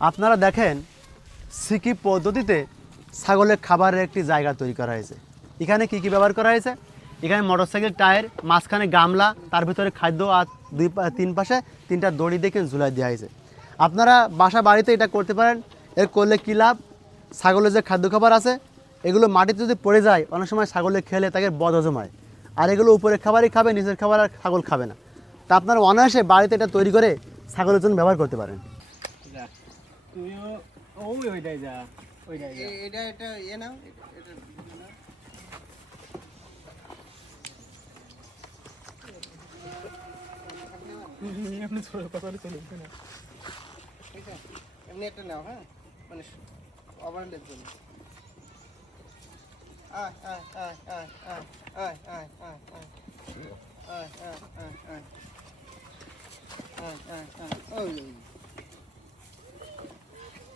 আপনারা দেখেন সিকি পদ্ধতিতে ছাগলের খাবারের একটি জায়গা তৈরি করা হয়েছে। এখানে কি কি ব্যবহার করা হয়েছে? এখানে মোটরসাইকেল, টায়ার, মাঝখানে গামলা, তার ভিতরে খাদ্য আর দুই তিন পাশে তিনটা দড়ি দেখে ঝুলাই দেওয়া হয়েছে। আপনারা বাসা বাড়িতে এটা করতে পারেন। এর করলে কী লাভ? ছাগলের যে খাদ্য খাবার আছে, এগুলো মাটিতে যদি পড়ে যায়, অনেক সময় ছাগলে খেলে তাকে বদ হজম হয়। আর এগুলো উপরে খাবারই খাবে, নিচের খাবার আর ছাগল খাবে না। তা আপনারা অনায়াসে বাড়িতে এটা তৈরি করে ছাগলের জন্য ব্যবহার করতে পারেন। তুইও ওই ওইটাই যা ওইটাই যা এ- এটা এটা ইয়ে নাও এটা- এটা ভিডিও নাও। এমনি ছোট কথা চলবে না ঠিক আছে? এমনি একটা নাও হ্যাঁ মানে ওভারলের জন্য আয় আয় আয় আয় আয় আয় আয় আয় আয় আয় আয় আয় আয় আয় আয় আয় ওই ওই। এটা তো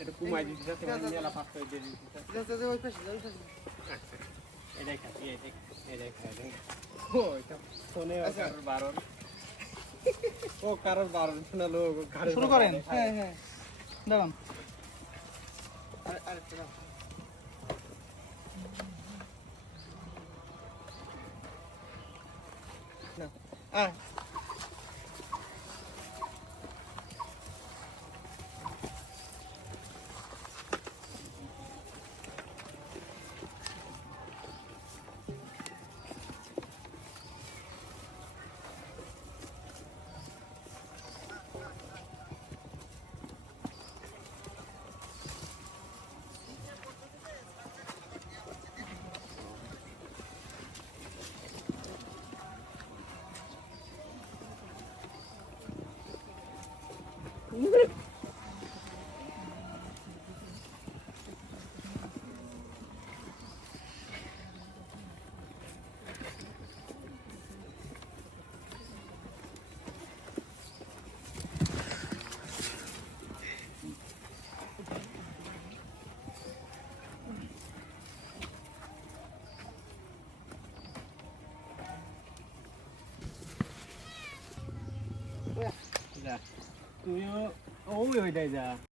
এটা মানে ও আচ্ছা। কারোর বারণ ও কারোর বারণ শুরু করেন হ্যাঁ হ্যাঁ আরেকটা Yeah. 对呀我也会子啊